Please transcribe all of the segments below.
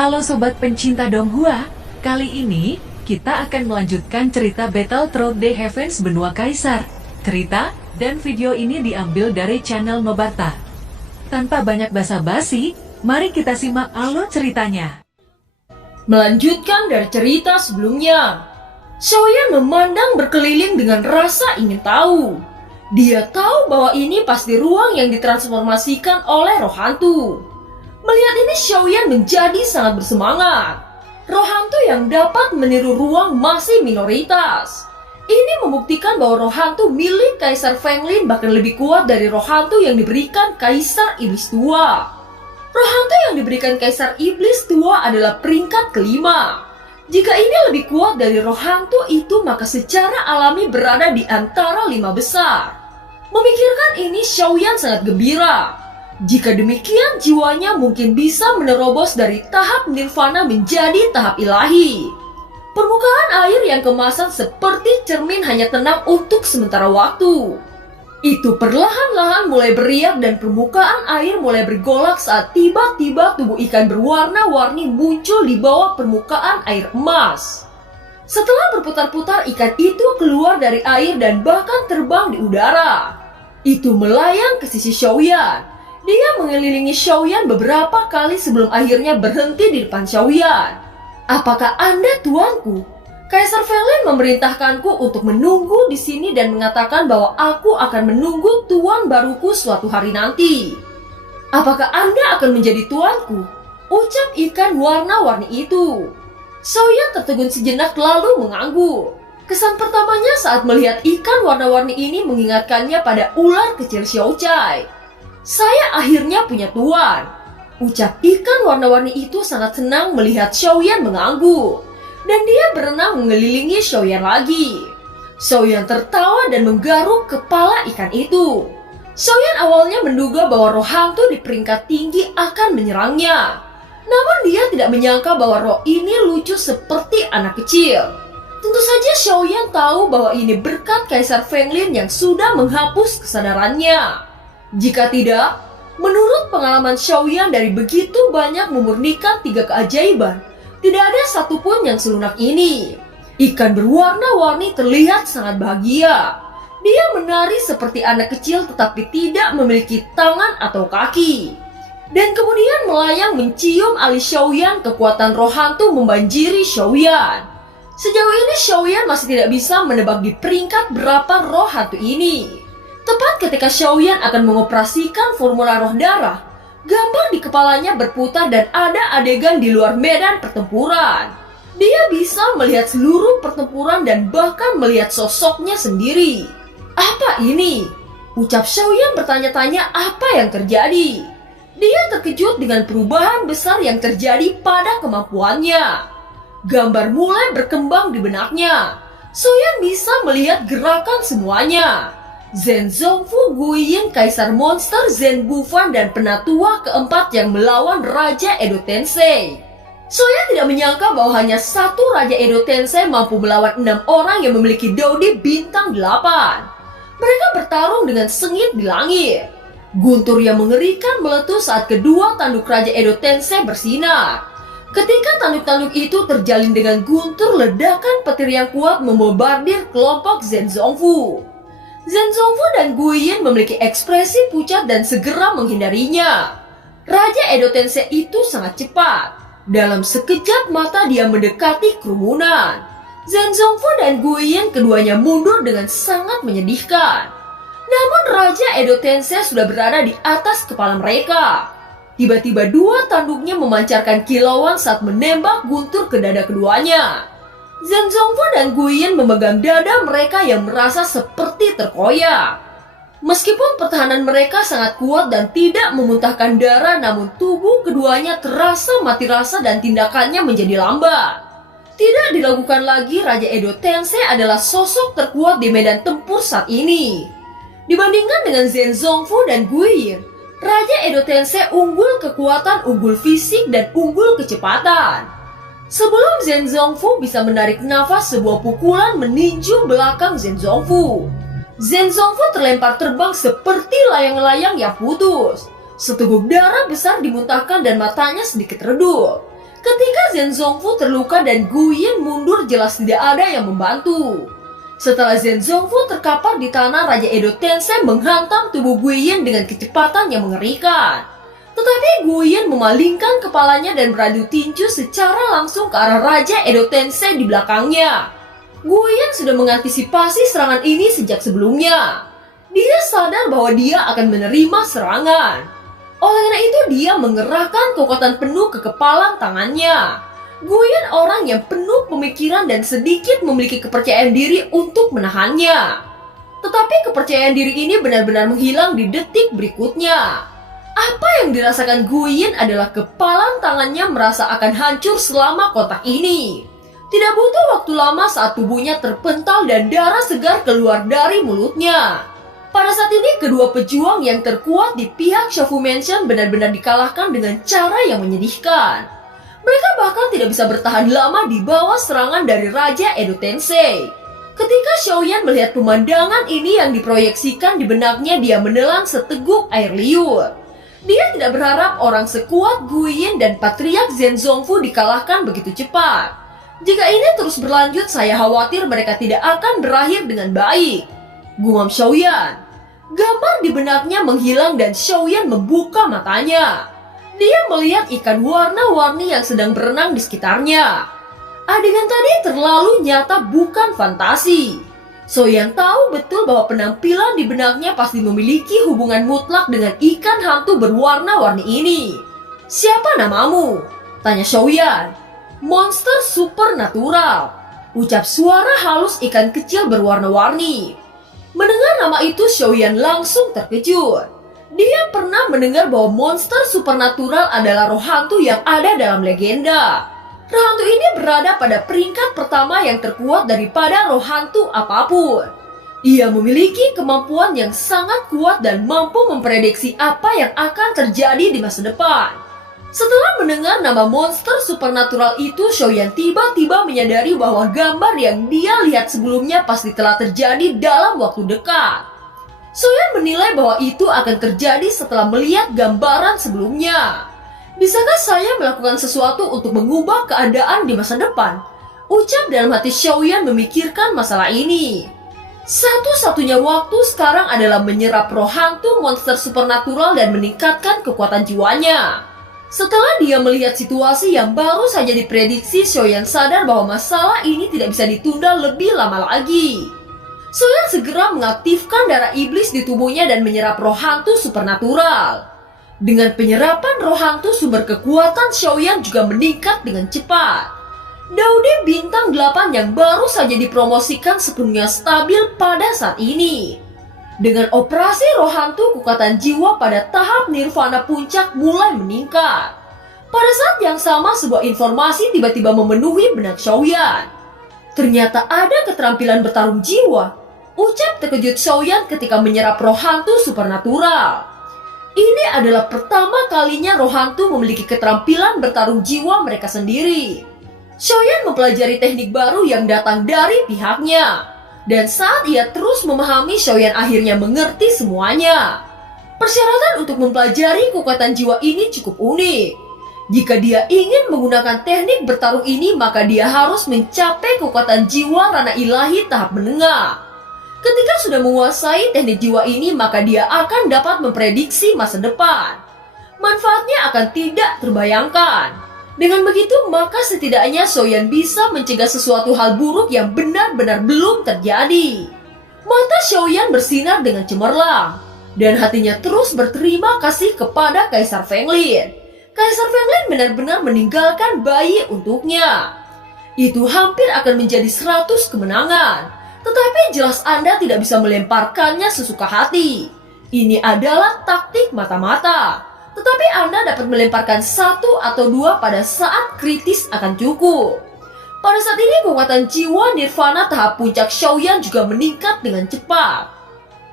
Halo sobat pencinta Donghua, kali ini kita akan melanjutkan cerita Battle Through the Heavens Benua Kaisar. Cerita dan video ini diambil dari channel Nobarta. Tanpa banyak basa-basi, mari kita simak alur ceritanya. Melanjutkan dari cerita sebelumnya, Xiaoyan memandang berkeliling dengan rasa ingin tahu. Dia tahu bahwa ini pasti ruang yang ditransformasikan oleh roh hantu. Melihat ini Xiaoyan menjadi sangat bersemangat. Roh hantu yang dapat meniru ruang masih minoritas. Ini membuktikan bahwa roh hantu milik Kaisar Fenglin bahkan lebih kuat dari roh hantu yang diberikan Kaisar Iblis Tua. Roh hantu yang diberikan Kaisar Iblis Tua adalah peringkat kelima. Jika ini lebih kuat dari roh hantu itu, maka secara alami berada di antara 5 besar. Memikirkan ini, Xiaoyan sangat gembira. Jika demikian, jiwanya mungkin bisa menerobos dari tahap nirvana menjadi tahap ilahi. Permukaan air yang kemasan seperti cermin hanya tenang untuk sementara waktu. Itu perlahan-lahan mulai beriak dan permukaan air mulai bergolak saat tiba-tiba tubuh ikan berwarna-warni muncul di bawah permukaan air emas. Setelah berputar-putar, ikan itu keluar dari air dan bahkan terbang di udara. Itu melayang ke sisi Xiaoyan. Dia mengelilingi Xiaoyan beberapa kali sebelum akhirnya berhenti di depan Xiaoyan. "Apakah Anda tuanku? Kaisar Fenglin memerintahkanku untuk menunggu di sini dan mengatakan bahwa aku akan menunggu tuan baruku suatu hari nanti. Apakah Anda akan menjadi tuanku?" ucap ikan warna-warni itu. Xiaoyan tertegun sejenak lalu mengangguk. Kesan pertamanya saat melihat ikan warna-warni ini mengingatkannya pada ular kecil Xiaocai. "Saya akhirnya punya tuan," ucap ikan warna-warni itu sangat senang melihat Xiaoyan mengangguk. Dan dia berenang mengelilingi Xiaoyan lagi. Xiaoyan tertawa dan menggaruk kepala ikan itu. Xiaoyan awalnya menduga bahwa roh hantu di peringkat tinggi akan menyerangnya. Namun dia tidak menyangka bahwa roh ini lucu seperti anak kecil. Tentu saja Xiaoyan tahu bahwa ini berkat Kaisar Fenglin yang sudah menghapus kesadarannya. Jika tidak, menurut pengalaman Xiaoyan dari begitu banyak memurnikan 3 keajaiban, tidak ada satupun yang selunak ini. Ikan berwarna-warni terlihat sangat bahagia. Dia menari seperti anak kecil tetapi tidak memiliki tangan atau kaki. Dan kemudian melayang mencium alis Xiaoyan. Kekuatan roh hantu membanjiri Xiaoyan. Sejauh ini Xiaoyan masih tidak bisa menebak di peringkat berapa roh hantu ini. Tepat ketika Xiaoyan akan mengoperasikan formula roh darah, gambar di kepalanya berputar dan ada adegan di luar medan pertempuran. Dia bisa melihat seluruh pertempuran dan bahkan melihat sosoknya sendiri. "Apa ini?" ucap Xiaoyan bertanya-tanya apa yang terjadi. Dia terkejut dengan perubahan besar yang terjadi pada kemampuannya. Gambar mulai berkembang di benaknya. Xiaoyan bisa melihat gerakan semuanya. Zhen Zongfu, Guiyin, Kaisar Monster, Zhen Bufan, dan penatua keempat yang melawan Raja Edo Tensei. Xiaoyan tidak menyangka bahwa hanya satu Raja Edo Tensei mampu melawan 6 orang yang memiliki Daudi bintang 8. Mereka bertarung dengan sengit di langit. Guntur yang mengerikan meletus saat kedua tanduk Raja Edo Tensei bersinar. Ketika tanduk-tanduk itu terjalin dengan guntur, ledakan petir yang kuat membombardir kelompok Zhen Zongfu. Zhen Zongfu dan Guiyin memiliki ekspresi pucat dan segera menghindarinya. Raja Edo Tensei itu sangat cepat. Dalam sekejap mata dia mendekati kerumunan. Zhen Zongfu dan Guiyin keduanya mundur dengan sangat menyedihkan. Namun Raja Edo Tensei sudah berada di atas kepala mereka. Tiba-tiba 2 tanduknya memancarkan kilauan saat menembak guntur ke dada keduanya. Zhen Zongfu dan Guiyin memegang dada mereka yang merasa seperti terkoyak. Meskipun pertahanan mereka sangat kuat dan tidak memuntahkan darah, namun tubuh keduanya terasa mati rasa dan tindakannya menjadi lambat. Tidak dilakukan lagi, Raja Edo Tensei adalah sosok terkuat di medan tempur saat ini. Dibandingkan dengan Zhen Zongfu dan Guiyin, Raja Edo Tensei unggul kekuatan, unggul fisik, dan unggul kecepatan. Sebelum Zhen Zongfu bisa menarik nafas, sebuah pukulan meninju belakang Zhen Zongfu. Zhen Zongfu terlempar terbang seperti layang-layang yang putus. Seteguk darah besar dimuntahkan dan matanya sedikit redup. Ketika Ketika Zhen Zongfu terluka dan Gu Yin mundur, jelas tidak ada yang membantu. Setelah Zhen Zongfu terkapar di tanah, Raja Edo Tensei menghantam tubuh Gu Yin dengan kecepatan yang mengerikan. Tetapi Gu Yin memalingkan kepalanya dan beradu tinju secara langsung ke arah Raja Edo Tensei di belakangnya. Gu Yin sudah mengantisipasi serangan ini sejak sebelumnya. Dia sadar bahwa dia akan menerima serangan. Oleh karena itu dia mengerahkan kekuatan penuh ke kepalan tangannya. Gu Yin orang yang penuh pemikiran dan sedikit memiliki kepercayaan diri untuk menahannya. Tetapi kepercayaan diri ini benar-benar menghilang di detik berikutnya. Apa yang dirasakan Gu Yin adalah kepalan tangannya merasa akan hancur selama kontak ini. Tidak butuh waktu lama saat tubuhnya terpental dan darah segar keluar dari mulutnya. Pada saat ini kedua pejuang yang terkuat di pihak Shofu Mansion benar-benar dikalahkan dengan cara yang menyedihkan. Mereka bahkan tidak bisa bertahan lama di bawah serangan dari Raja Edo Tensei. Ketika Xiaoyan melihat pemandangan ini yang diproyeksikan di benaknya, dia menelan seteguk air liur. Dia tidak berharap orang sekuat Gu Yin dan Patriark Zhen Zongfu dikalahkan begitu cepat. Jika ini terus berlanjut, saya khawatir mereka tidak akan berakhir dengan baik. Gumam Xiaoyan. Gambar di benaknya menghilang dan Xiaoyan membuka matanya. Dia melihat ikan warna-warni yang sedang berenang di sekitarnya. Adegan tadi terlalu nyata, bukan fantasi. Xiaoyan tahu betul bahwa penampilan di benaknya pasti memiliki hubungan mutlak dengan ikan hantu berwarna-warni ini. "Siapa namamu?" tanya Xiaoyan. "Monster supernatural," ucap suara halus ikan kecil berwarna-warni. Mendengar nama itu, Xiaoyan langsung terkejut. Dia pernah mendengar bahwa monster supernatural adalah roh hantu yang ada dalam legenda. Roh hantu ini berada pada peringkat pertama yang terkuat daripada roh hantu apapun. Ia memiliki kemampuan yang sangat kuat dan mampu memprediksi apa yang akan terjadi di masa depan. Setelah mendengar nama monster supernatural itu, Xiaoyan tiba-tiba menyadari bahwa gambar yang dia lihat sebelumnya pasti telah terjadi dalam waktu dekat. Xiaoyan menilai bahwa itu akan terjadi setelah melihat gambaran sebelumnya. "Bisakah saya melakukan sesuatu untuk mengubah keadaan di masa depan?" ucap dalam hati Xiaoyan memikirkan masalah ini. Satu-satunya waktu sekarang adalah menyerap roh hantu monster supernatural dan meningkatkan kekuatan jiwanya. Setelah dia melihat situasi yang baru saja diprediksi, Xiaoyan sadar bahwa masalah ini tidak bisa ditunda lebih lama lagi. Xiaoyan segera mengaktifkan darah iblis di tubuhnya dan menyerap roh hantu supernatural. Dengan penyerapan roh hantu, sumber kekuatan Xiaoyan juga meningkat dengan cepat. Daude bintang 8 yang baru saja dipromosikan sepenuhnya stabil pada saat ini. Dengan operasi roh hantu, kekuatan jiwa pada tahap nirvana puncak mulai meningkat. Pada saat yang sama, sebuah informasi tiba-tiba memenuhi benak Xiaoyan. Ternyata ada keterampilan bertarung jiwa, ucap terkejut Xiaoyan ketika menyerap roh hantu supernatural. Ini adalah pertama kalinya roh hantu memiliki keterampilan bertarung jiwa mereka sendiri. Xiaoyan mempelajari teknik baru yang datang dari pihaknya. Dan saat ia terus memahami, Xiaoyan akhirnya mengerti semuanya. Persyaratan untuk mempelajari kekuatan jiwa ini cukup unik. Jika dia ingin menggunakan teknik bertarung ini, maka dia harus mencapai kekuatan jiwa rana ilahi tahap menengah. Ketika sudah menguasai teknik jiwa ini, maka dia akan dapat memprediksi masa depan. Manfaatnya akan tidak terbayangkan. Dengan begitu, maka setidaknya Xiaoyan bisa mencegah sesuatu hal buruk yang benar-benar belum terjadi. Mata Xiaoyan bersinar dengan cemerlang, dan hatinya terus berterima kasih kepada Kaisar Fenglin. Kaisar Fenglin benar-benar meninggalkan bayi untuknya. Itu hampir akan menjadi 100 kemenangan, tetapi jelas Anda tidak bisa melemparkannya sesuka hati. Ini adalah taktik mata-mata. Tetapi Anda dapat melemparkan 1 atau 2 pada saat kritis akan cukup. Pada saat ini kekuatan jiwa nirvana tahap puncak Xiaoyan juga meningkat dengan cepat.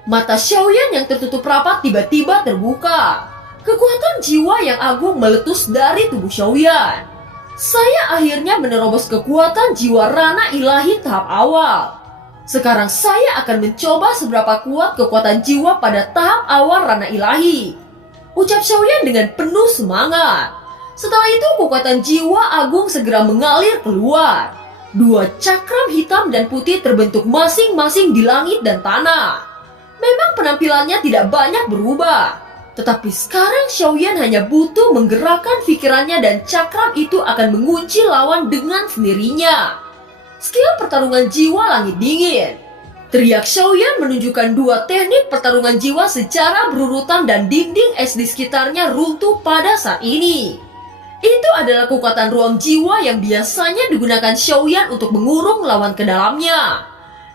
Mata Xiaoyan yang tertutup rapat tiba-tiba terbuka. Kekuatan jiwa yang agung meletus dari tubuh Xiaoyan. Saya akhirnya menerobos kekuatan jiwa rana ilahi tahap awal. Sekarang saya akan mencoba seberapa kuat kekuatan jiwa pada tahap awal rana ilahi, ucap Xiaoyan dengan penuh semangat. Setelah itu kekuatan jiwa agung segera mengalir keluar. Dua cakram hitam dan putih terbentuk masing-masing di langit dan tanah. Memang penampilannya tidak banyak berubah, tetapi sekarang Xiaoyan hanya butuh menggerakkan pikirannya dan cakram itu akan mengunci lawan dengan sendirinya. Skill pertarungan jiwa langit dingin. Teriak Xiaoyan menunjukkan dua teknik pertarungan jiwa secara berurutan dan dinding es di sekitarnya runtuh pada saat ini. Itu adalah kekuatan ruang jiwa yang biasanya digunakan Xiaoyan untuk mengurung lawan ke dalamnya.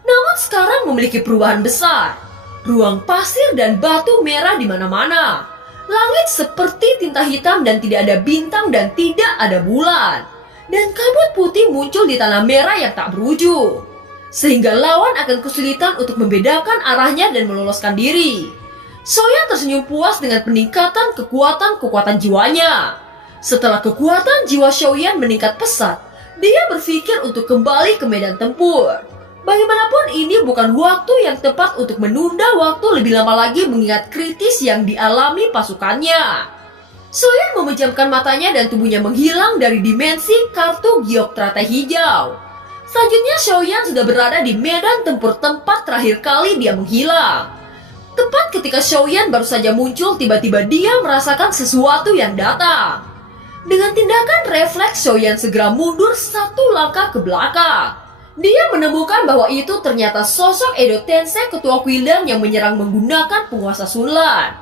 Namun sekarang memiliki perubahan besar. Ruang pasir dan batu merah di mana-mana. Langit seperti tinta hitam dan tidak ada bintang dan tidak ada bulan. Dan kabut putih muncul di tanah merah yang tak berujung. Sehingga lawan akan kesulitan untuk membedakan arahnya dan meloloskan diri. Xiaoyan tersenyum puas dengan peningkatan kekuatan jiwanya. Setelah kekuatan jiwa Xiaoyan meningkat pesat, dia berpikir untuk kembali ke medan tempur. Bagaimanapun ini bukan waktu yang tepat untuk menunda waktu lebih lama lagi mengingat kritis yang dialami pasukannya. Xiaoyan memejamkan matanya dan tubuhnya menghilang dari dimensi kartu giok teratai hijau. Selanjutnya Xiaoyan sudah berada di medan tempur tempat terakhir kali dia menghilang. Tepat ketika Xiaoyan baru saja muncul, tiba-tiba dia merasakan sesuatu yang datang. Dengan tindakan refleks, Xiaoyan segera mundur satu langkah ke belakang. Dia menemukan bahwa itu ternyata sosok Edo Tensei, ketua Quildan yang menyerang menggunakan penguasa Sunlan.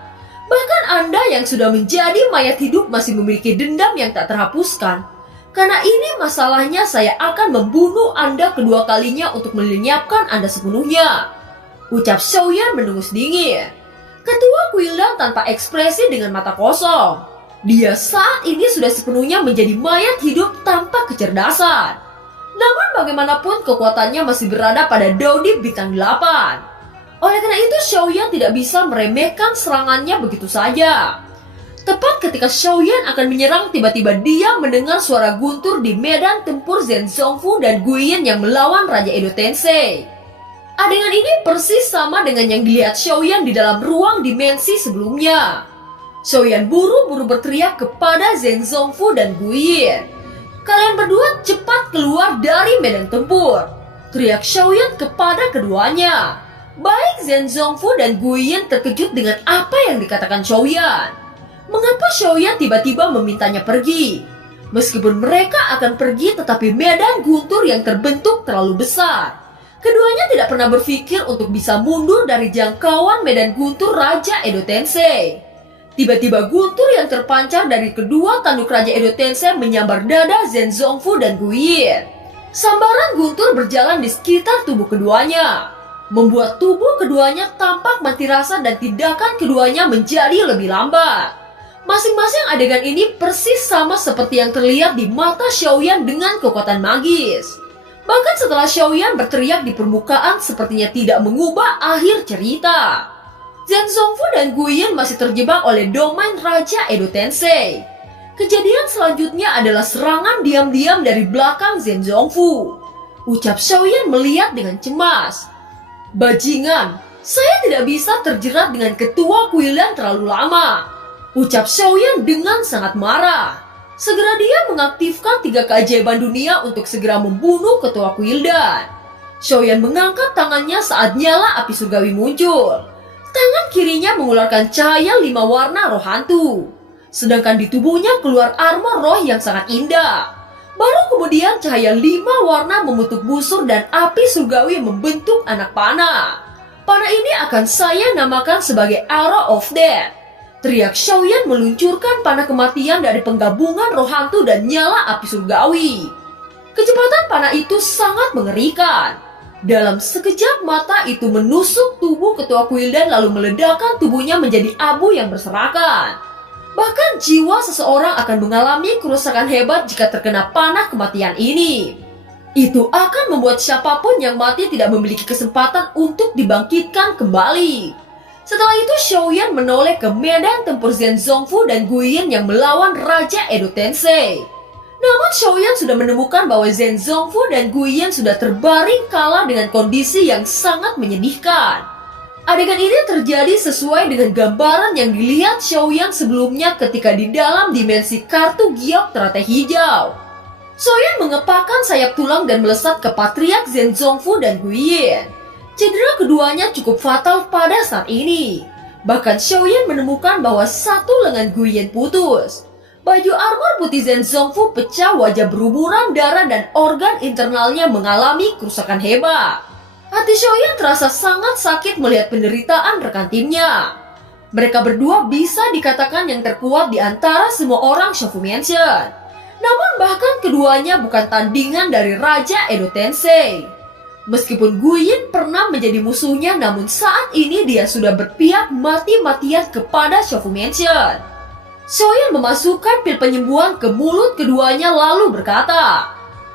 Bahkan Anda yang sudah menjadi mayat hidup masih memiliki dendam yang tak terhapuskan. Karena ini masalahnya, saya akan membunuh Anda kedua kalinya untuk melenyapkan Anda sepenuhnya. Ucap Xiaoyan mendengus dingin. Ketua Quildan tanpa ekspresi dengan mata kosong. Dia saat ini sudah sepenuhnya menjadi mayat hidup tanpa kecerdasan. Namun bagaimanapun kekuatannya masih berada pada Daudi bintang 8. Oleh karena itu Xiaoyan tidak bisa meremehkan serangannya begitu saja. Tepat ketika Xiaoyan akan menyerang, tiba-tiba dia mendengar suara guntur di medan tempur Zhen Zongfu dan Guiyin yang melawan Raja Edo Tensei. Adegan ini persis sama dengan yang dilihat Xiaoyan di dalam ruang dimensi sebelumnya. Xiaoyan buru-buru berteriak kepada Zhen Zongfu dan Guiyin. Kalian berdua cepat keluar dari medan tempur. Teriak Xiaoyan kepada keduanya. Baik Zhen Zongfu dan Guiyin terkejut dengan apa yang dikatakan Xiaoyan. Mengapa Xiaoyan tiba-tiba memintanya pergi? Meskipun mereka akan pergi, tetapi medan guntur yang terbentuk terlalu besar. Keduanya tidak pernah berpikir untuk bisa mundur dari jangkauan medan guntur Raja Edo Tensei. Tiba-tiba guntur yang terpancar dari kedua tanduk Raja Edo Tensei menyambar dada Zhen Zongfu dan Guiyin. Sambaran guntur berjalan di sekitar tubuh keduanya, membuat tubuh keduanya tampak mati rasa dan tindakan keduanya menjadi lebih lambat. Masing-masing adegan ini persis sama seperti yang terlihat di mata Xiaoyan dengan kekuatan magis. Bahkan setelah Xiaoyan berteriak di permukaan, sepertinya tidak mengubah akhir cerita. Zhen Zongfu dan Guiyin masih terjebak oleh domain Raja Edo Tensei. Kejadian selanjutnya adalah serangan diam-diam dari belakang Zhen Zongfu. Ucap Xiaoyan melihat dengan cemas. Bajingan, saya tidak bisa terjerat dengan ketua Quildan terlalu lama. Ucap Xiaoyan dengan sangat marah. Segera dia mengaktifkan 3 keajaiban dunia untuk segera membunuh ketua Quildan. Xiaoyan mengangkat tangannya saat nyala api surgawi muncul. Tangan kirinya mengeluarkan cahaya 5 warna roh hantu. Sedangkan di tubuhnya keluar armor roh yang sangat indah. Baru kemudian cahaya 5 warna membentuk busur dan api surgawi membentuk anak panah. Panah ini akan saya namakan sebagai Arrow of Death. Teriak Xiaoyan meluncurkan panah kematian dari penggabungan roh hantu dan nyala api surgawi. Kecepatan panah itu sangat mengerikan. Dalam sekejap mata itu menusuk tubuh ketua Quildan lalu meledakkan tubuhnya menjadi abu yang berserakan. Bahkan jiwa seseorang akan mengalami kerusakan hebat jika terkena panah kematian ini. Itu akan membuat siapapun yang mati tidak memiliki kesempatan untuk dibangkitkan kembali. Setelah itu Xiaoyan menoleh ke medan tempur Zhen Zongfu dan Guiyin yang melawan Raja Edo Tensei. Namun Xiaoyan sudah menemukan bahwa Zhen Zongfu dan Guiyin sudah terbaring kalah dengan kondisi yang sangat menyedihkan. Adegan ini terjadi sesuai dengan gambaran yang dilihat Xiaoyan sebelumnya ketika di dalam dimensi kartu giok teratai hijau. Xiaoyan mengepakkan sayap tulang dan melesat ke Patriark Zhen Zongfu dan Guiyin. Cedera keduanya cukup fatal pada saat ini. Bahkan Xiaoyan menemukan bahwa satu lengan Guiyin putus. Baju armor putih Zhen Zongfu pecah, wajah berlumuran darah dan organ internalnya mengalami kerusakan hebat. Hati Xiaoyan terasa sangat sakit melihat penderitaan rekan timnya. Mereka berdua bisa dikatakan yang terkuat di antara semua orang Shofu Mansion. Namun bahkan keduanya bukan tandingan dari Raja Edo Tensei. Meskipun Guiyin pernah menjadi musuhnya, namun saat ini dia sudah berpihak mati-matian kepada Shofu Mansion. Xiaoyan memasukkan pil penyembuhan ke mulut keduanya lalu berkata,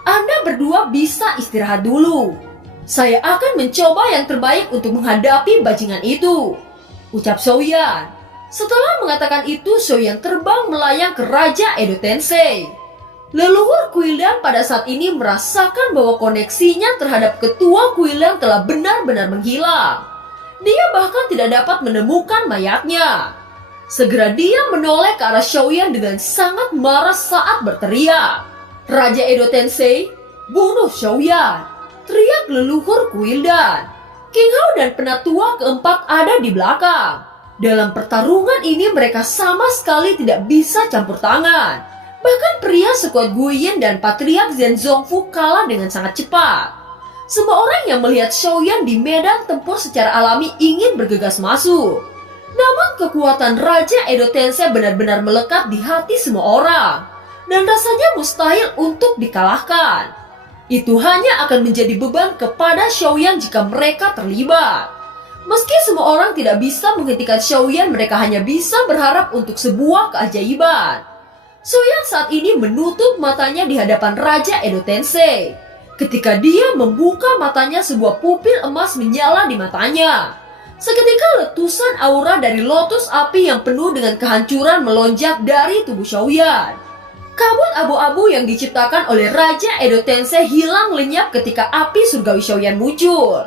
"Anda berdua bisa istirahat dulu. Saya akan mencoba yang terbaik untuk menghadapi bajingan itu," ucap Xiaoyan. Setelah mengatakan itu, Xiaoyan terbang melayang ke Raja Edo Tensei. Leluhur Kuildan pada saat ini merasakan bahwa koneksinya terhadap ketua Kuildan telah benar-benar menghilang. Dia bahkan tidak dapat menemukan mayatnya. Segera dia menoleh ke arah Xiaoyan dengan sangat marah saat berteriak, "Raja Edo Tensei, bunuh Xiaoyan!" teriak leluhur Kuildan. King Hao dan penatua keempat ada di belakang. Dalam pertarungan ini mereka sama sekali tidak bisa campur tangan. Bahkan pria sekuat Guiyin dan Patriark Zhen Zongfu kalah dengan sangat cepat. Semua orang yang melihat Xiaoyan di medan tempur secara alami ingin bergegas masuk. Namun kekuatan Raja Edo Tensei benar-benar melekat di hati semua orang. Dan rasanya mustahil untuk dikalahkan. Itu hanya akan menjadi beban kepada Xiaoyan jika mereka terlibat. Meski semua orang tidak bisa menghentikan Xiaoyan, mereka hanya bisa berharap untuk sebuah keajaiban. Xiaoyan saat ini menutup matanya di hadapan Raja Edo Tensei. Ketika dia membuka matanya, sebuah pupil emas menyala di matanya. Seketika letusan aura dari lotus api yang penuh dengan kehancuran melonjak dari tubuh Xiaoyan. Kabut abu-abu yang diciptakan oleh Raja Edo Tensei hilang lenyap ketika api surgawi Xiaoyan muncul.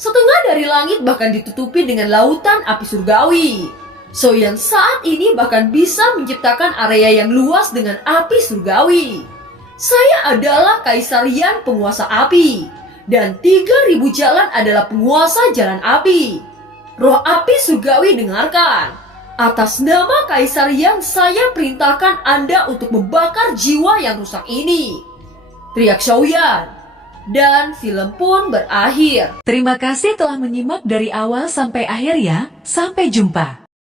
Setengah dari langit bahkan ditutupi dengan lautan api surgawi. Xiaoyan saat ini bahkan bisa menciptakan area yang luas dengan api surgawi. "Saya adalah Kaisar Yan, penguasa api, dan 3000 jalan adalah penguasa jalan api. Roh api surgawi, dengarkan. Atas nama Kaisar Yan, saya perintahkan Anda untuk membakar jiwa yang rusak ini," teriak Xiaoyan. Dan film pun berakhir. Terima kasih telah menyimak dari awal sampai akhir ya. Sampai jumpa.